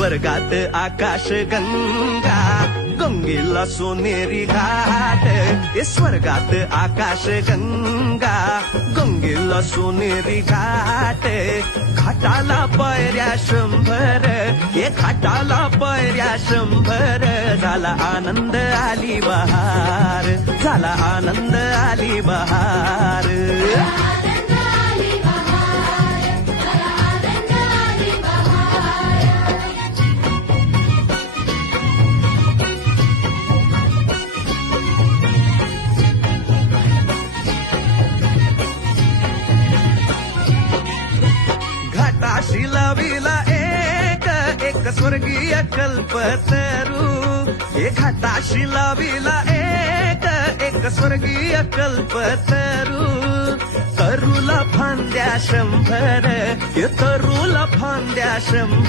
स्वर्गात आकाश गंगा गंगेला सोनेरी घाट स्वर्गात आकाश गंगा गंगेला सोनेरी घाट घाटाला पायऱ्या 100 घाटाला पायऱ्या 100 झाला आनंद आली बहार झाला आनंद आली बहार घाटाशी लाविला एक स्वर्गीय कल्पतरू घाटाशी लाविला एक स्वर्गीय कल्पतरू तरुला फांद्या 100 तरुला फांद्या 100